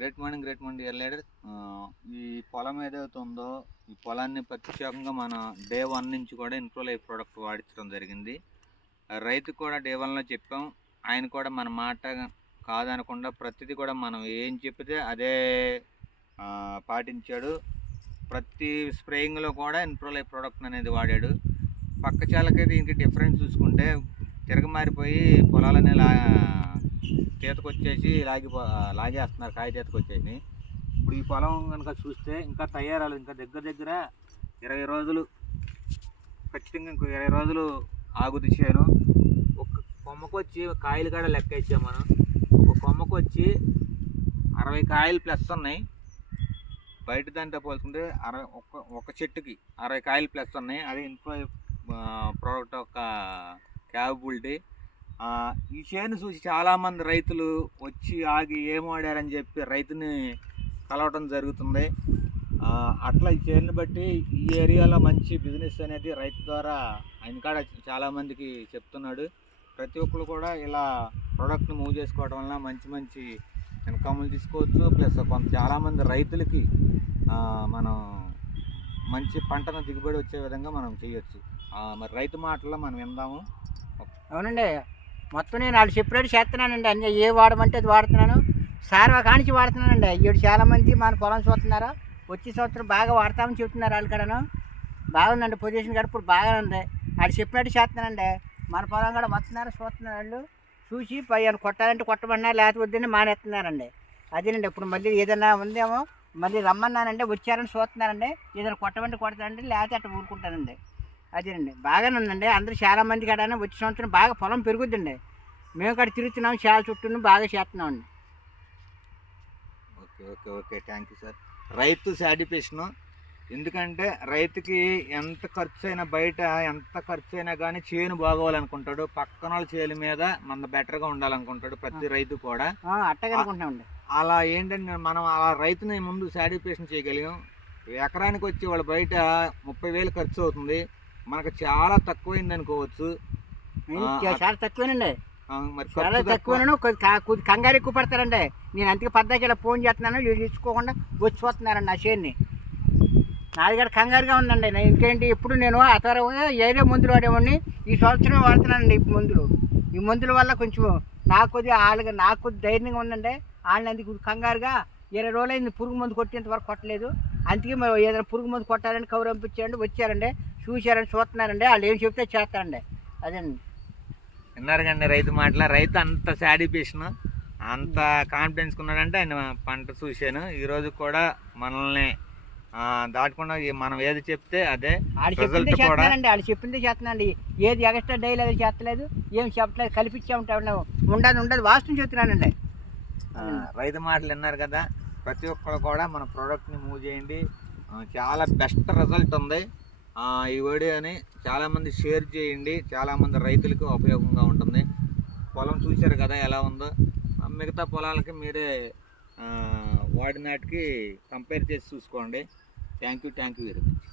Great morning dear leader. ఈ పొలం ఏదైతే ఉందో ఈ పొలాన్ని ప్రత్యేకంగా మన డే 1 నుంచి కూడా ఇన్ఫ్లోలైఫ్ ప్రోడక్ట్ వాడించడం జరిగింది. రైతు కూడా డే 1లో చెప్పాం. ఆయన కూడా మన మాట కాదనకుండా ప్రతిదీ కూడా మనం ఏం చెప్తే అదే పాటించాడు. ప్రతి స్ప్రేయింగ్లో కూడా ఇన్ఫ్లోలైఫ్ ప్రోడక్ట్ అనేది వాడాడు. పక్క చాలకి దీనికి డిఫరెన్స్ చూసుకుంటే తిరగమారిపోయి పొలాలని తీతకొచ్చేసి లాగేస్తున్నారు, కాయ తీతకొచ్చేసి. ఇప్పుడు ఈ పొలం కనుక చూస్తే ఇంకా తయారాలు, ఇంకా దగ్గర 20 రోజులు, ఖచ్చితంగా ఇంకో 20 రోజులు ఆగుది చేను. ఒక కొమ్మకు వచ్చి కాయలు కూడా లెక్కేసాం మనం. ఒక కొమ్మకు వచ్చి 60 కాయలు ప్లస్ ఉన్నాయి. బయట దాంతో పోల్చుకుంటే ఒక చెట్టుకి 60 కాయలు ప్లస్ ఉన్నాయి. అది ఇన్ఫ్లోలైఫ్ ప్రోడక్ట్ యొక్క క్యాపబిలిటీ. ఈ చేను చూసి చాలామంది రైతులు వచ్చి ఆగి ఏం వాడారని చెప్పి రైతుని కలవటం జరుగుతుంది. అట్లా ఈ చేనుని బట్టి ఈ ఏరియాలో మంచి బిజినెస్ అనేది రైతు ద్వారా ఆయన కాడ చాలామందికి చెప్తున్నాడు. ప్రతి ఒక్కరు కూడా ఇలా ప్రోడక్ట్ని మూవ్ చేసుకోవడం వల్ల మంచి ఇన్కమ్లు తీసుకోవచ్చు. ప్లస్ చాలామంది రైతులకి మనం మంచి పంటను దిగుబడి వచ్చే విధంగా మనం చేయొచ్చు. మరి రైతు మాటల్లో మనం విందాము. అవునండి, మొత్తం నేను వాళ్ళు చెప్పినట్టు చేస్తున్నానండి. అన్నీ ఏ వాడమంటే అది వాడుతున్నాను. సార్వా కానించి వాడుతున్నానండి. ఇప్పుడు చాలామంది మన పొలం చూస్తున్నారా, వచ్చే సంవత్సరం బాగా వాడతామని చెప్తున్నారు. వాళ్ళు కూడాను బాగుందండి, పొజిషన్ కూడా ఇప్పుడు బాగానే ఉంది. వాళ్ళు చెప్పినట్టు చేస్తున్నానండి. మన పొలం కూడా వస్తున్నారు, చూస్తున్నారు. వాళ్ళు చూసి పైన కొట్టాలంటే కొట్టమన్నారు, లేకపోతే వద్దని మానేస్తున్నారండి. అదేనండి, ఇప్పుడు మళ్ళీ ఏదైనా ఉందేమో మళ్ళీ రమ్మన్నానండి, వచ్చారని చూస్తున్నారండి. ఏదైనా కొట్టమంటే కొడతానండి, లేకపోతే అట్లా ఊరుకుంటానండి. అదేనండి, బాగానే ఉందండి. అందరూ చాలామంది కాడ వచ్చే సంవత్సరం బాగా పొలం పెరుగుద్దండి. మేము కూడా తిరుగుతున్నాం, చాలా చుట్టూ బాగా చేస్తున్నామండి. Okay thank you sir. రైతు సాటిస్ఫాక్షన్. ఎందుకంటే రైతుకి ఎంత ఖర్చు అయినా, బయట ఎంత ఖర్చు అయినా కానీ చేను బాగోవాలనుకుంటాడు. పక్కన వాళ్ళ చేను మీద మన బెటర్గా ఉండాలనుకుంటాడు ప్రతి రైతు కూడా. అట్టగా అనుకుంటున్నామండి. అలా ఏంటంటే మనం అలా రైతుని ముందు సాటిస్ఫాక్షన్ చేయగలిగాం. ఎకరానికి వచ్చి వాళ్ళ బయట 30,000 ఖర్చు అవుతుంది, మనకు చాలా తక్కువైంది అనుకోవచ్చు. చాలా తక్కువేనండి, చాలా తక్కువేనా. కొద్ది కంగారు ఎక్కువ పడతారండి. నేను అందుకే పద్దాకి ఇలా ఫోన్ చేస్తున్నాను, వీళ్ళు ఇచ్చుకోకుండా వచ్చి చూస్తున్నారండి ఆ చేన్ని. నాది కూడా కంగారుగా ఉందండి. ఇంకేంటి, ఇప్పుడు నేను ఆ తర్వాత ఏదో మందులు వాడేవాడిని, ఈ సంవత్సరం వాడుతున్నానండి ఈ మందులు. ఈ మందుల వల్ల కొంచెం నాకు కొద్ది ధైర్యంగా ఉందండి. వాళ్ళని అందుకు కంగారుగా 20 రోజులైంది పురుగు మందు కొట్టేంత వరకు కొట్టలేదు. అందుకే మరి ఏదైనా పురుగు మందు కొట్టాలని కౌరు పంపించారండి, వచ్చారండి, చూశారని చూస్తున్నారండి. వాళ్ళు ఏం చెప్తే చేస్తారండి. అదేండి, విన్నారు కండి రైతు మాటల. రైతు అంత సాటిస్ఫాక్షన్, అంత కాన్ఫిడెన్స్ ఉన్నాడంటే ఆయన పంట చూశాను. ఈరోజు కూడా మనల్ని దాటకుండా మనం ఏది చెప్తే అదే వాళ్ళు చెప్పిందే చేస్తున్నానండి. వాళ్ళు చెప్పిందే చేస్తున్నాండి. ఏది ఎక్స్ట్రా డైలీ అది చేస్తలేదు, ఏం చెప్పలేదు, కల్పించే ఉంటాడు. ఉండదు వాస్తవం చెప్తున్నానండి. రైతు మాటలు విన్నారు కదా. ప్రతి ఒక్కరు కూడా మన ప్రోడక్ట్ని మూవ్ చేయండి. చాలా బెస్ట్ రిజల్ట్ ఉంది. ఈ వీడియోని చాలామంది షేర్ చేయండి, చాలామంది రైతులకు ఉపయోగంగా ఉంటుంది. పొలం చూశారు కదా ఎలా ఉందో. మిగతా పొలాలకి మీరే వాడినాటికి కంపేర్ చేసి చూసుకోండి. Thank you very much.